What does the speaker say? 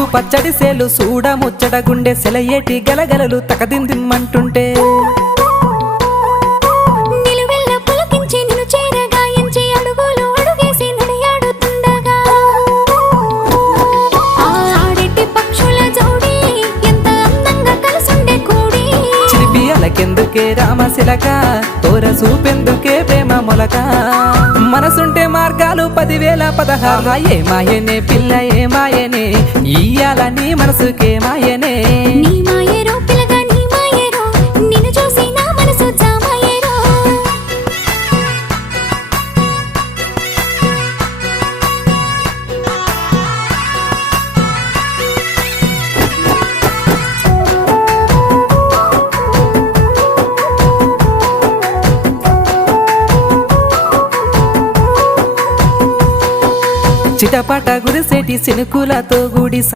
ముద్దు పచ్చడి సేలు సూడ ముచ్చట గుండె సెలయేటి గలగలలు తకదిందిమ్మంటుంటే నిలువెల్ల పులకించి నిన్ను చేరగాయించి అడుగులు అడుగేసి నడియాడుతుండగా ఆడెట్టి పక్షుల జోడి ఎంత అందంగా కలుసుండే కూడి చిలిపి అలకెందుకే రామశిలక తోర సూపెందుకే ప్రేమ మొలక మనసుంటే మార్గాలు 10,016 ఏ మాయనే పిల్ల ఏ మాయనే ఇయ్యాల నీ మనసుకే మాయనే నీ మాయేరో పిల్లగా నీ మాయేరో నిన్ను చూసి నా మనసు జామాయేరో చిటపట గురిసేటి సినుకులతో గుడి